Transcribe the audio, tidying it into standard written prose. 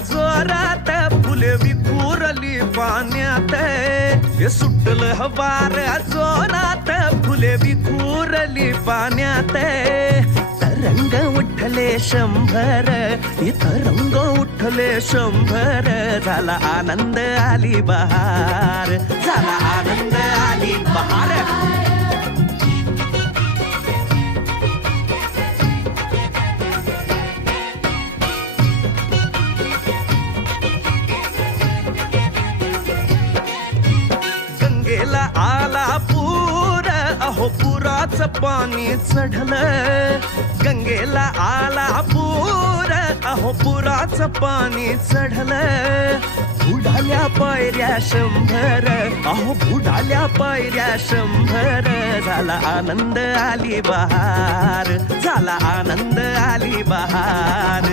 जोरात फुले विखुरली पाण्यात हे सुटलं हवार जोरात फुले विखुरली पाण्यात तरंग उठले 100 इथं रंग उठले 100 झाला आनंद आली बहार झाला आनंद आली बहार गंगेला आला पूर अहो पुराचं पाणी चढलं गंगेला आला पूर अहो पुराचं पाणी चढलं बुडाल्या पायऱ्या 100 अहो बुडाल्या पायऱ्या 100 झाला आनंद आली बहार झाला आनंद आली बहार